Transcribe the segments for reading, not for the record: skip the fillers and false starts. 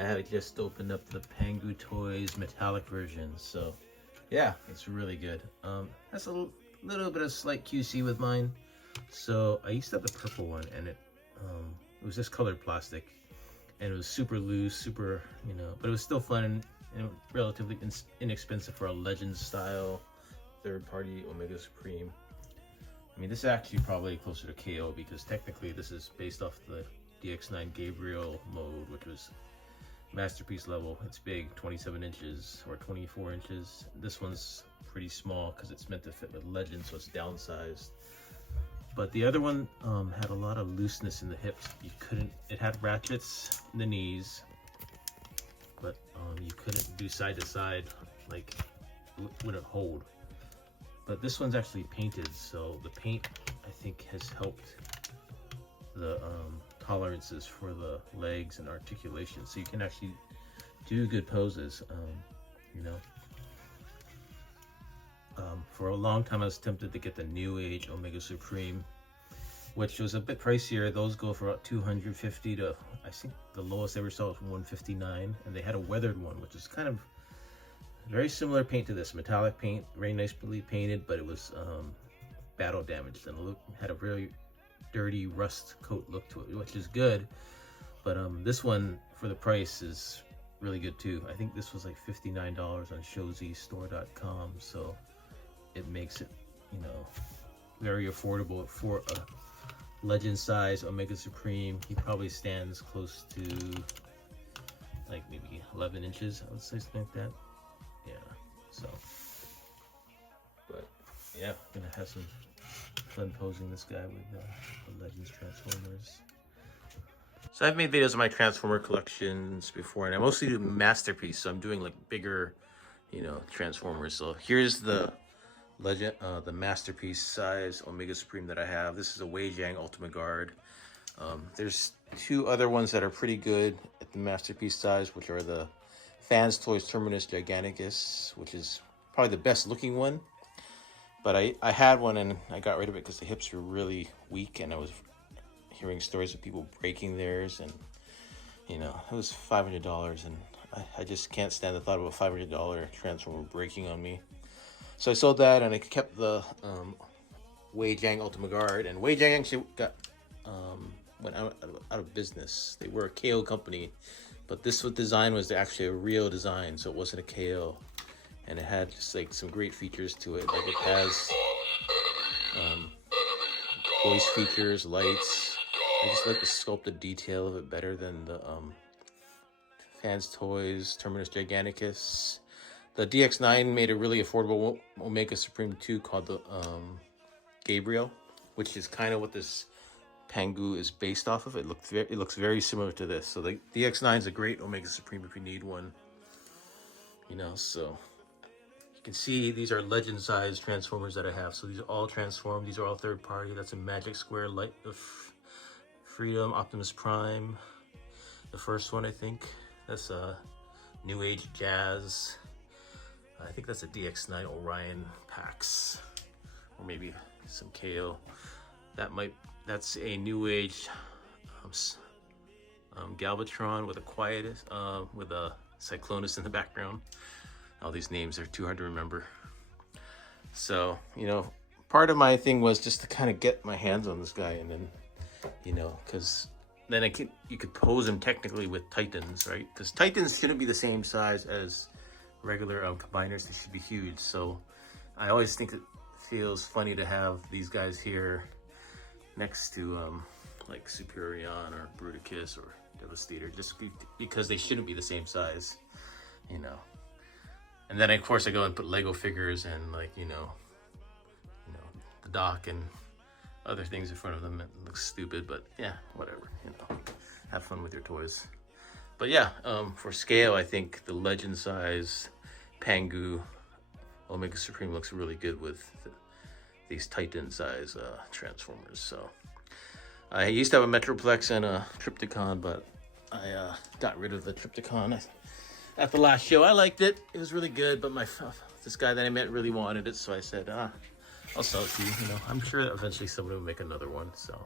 I just opened up the Pangu Toys metallic version, so yeah, it's really good. Has a little bit of slight QC with mine. So I used to have the purple one, and it was just colored plastic, and it was super loose, super, but it was still fun and relatively inexpensive for a Legends style third-party Omega Supreme. I mean, this is actually probably closer to KO because technically this is based off the DX9 Gabriel mode, which was masterpiece level. It's big, 27 inches or 24 inches. This one's pretty small because it's meant to fit with Legend, so it's downsized. But the other one had a lot of looseness in the hips. It had ratchets in the knees, but you couldn't do side to side, like wouldn't hold. But this one's actually painted, so the paint I think has helped the tolerances for the legs and articulation, so you can actually do good poses. For a long time I was tempted to get the New Age Omega Supreme, which was a bit pricier. Those go for about 250 to, I think the lowest I ever saw was 159, and they had a weathered one, which is kind of very similar paint to this, metallic paint, very nicely painted, but it was battle damaged and had a very dirty rust coat look to it, which is good. But this one for the price is really good too. I think this was like $59 on showzstore.com, so it makes it, very affordable for a Legend size Omega Supreme. He probably stands close to like maybe 11 inches, I would say, something like that. Yeah, so, but yeah, I'm gonna have some fun posing this guy with the Legends Transformers. So I've made videos of my Transformer collections before, and I mostly do Masterpiece, so I'm doing like bigger, Transformers. So here's the Legend, the Masterpiece size Omega Supreme that I have. This is a Wei Jiang Ultimate Guard. There's two other ones that are pretty good at the Masterpiece size, which are the Fans Toys Terminus Giganticus, which is probably the best looking one. But I had one and I got rid of it because the hips were really weak, and I was hearing stories of people breaking theirs, and it was $500, and I just can't stand the thought of a $500 Transformer breaking on me. So I sold that, and I kept the Wei Jiang Ultimate Guard, and Wei Jiang actually went out of business. They were a KO company, but this design was actually a real design, so it wasn't a KO, and it had just like some great features to it. Like it has voice features, lights. I just like the sculpted detail of it better than the Fans Toys Terminus Giganticus. The DX9 made a really affordable Omega Supreme 2 called the Gabriel, which is kind of what this Pangu is based off of. It looks very similar to this. So the DX9 is a great Omega Supreme if you need one. So you can see these are Legend size Transformers that I have. So these are all transformed. These are all third party. That's a Magic Square Light of Freedom Optimus Prime. The first one, I think. That's a New Age Jazz. I think that's a DX9 Orion Pax, or maybe some KO. That's a New Age Galvatron with a Quietus, with a Cyclonus in the background. All these names are too hard to remember. So, part of my thing was just to kind of get my hands on this guy, and then, because then you could pose him technically with Titans, right? Because Titans shouldn't be the same size as regular combiners. They should be huge. So I always think it feels funny to have these guys here next to like Superion or Bruticus or Devastator, just because they shouldn't be the same size, And then of course I go and put Lego figures and like the Doc and other things in front of them. It looks stupid, but yeah, whatever. Have fun with your toys. But yeah, for scale, I think the Legend size Pangu Omega Supreme looks really good with these Titan size Transformers. So I used to have a Metroplex and a Trypticon, but I got rid of the Trypticon at the last show. I liked it. It was really good, but this guy that I met really wanted it, so I said, I'll sell it to you. I'm sure that eventually somebody will make another one. So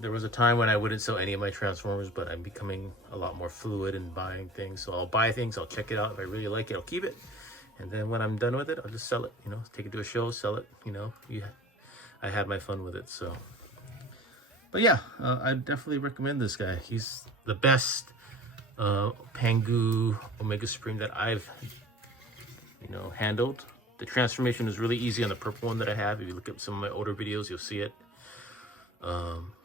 There was a time when I wouldn't sell any of my Transformers, but I'm becoming a lot more fluid in buying things. So I'll buy things, I'll check it out. If I really like it, I'll keep it. And then when I'm done with it, I'll just sell it, you know, take it to a show, sell it, you know. I had my fun with it, so. But yeah, I definitely recommend this guy. He's the best Pangu Omega Supreme that I've, you know, handled. The transformation is really easy on the purple one that I have. If you look at some of my older videos, you'll see it.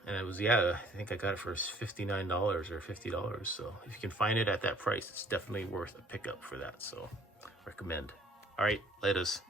And it was, yeah, I think I got it for $59 or $50. So if you can find it at that price, it's definitely worth a pickup for that. So recommend. All right, laters.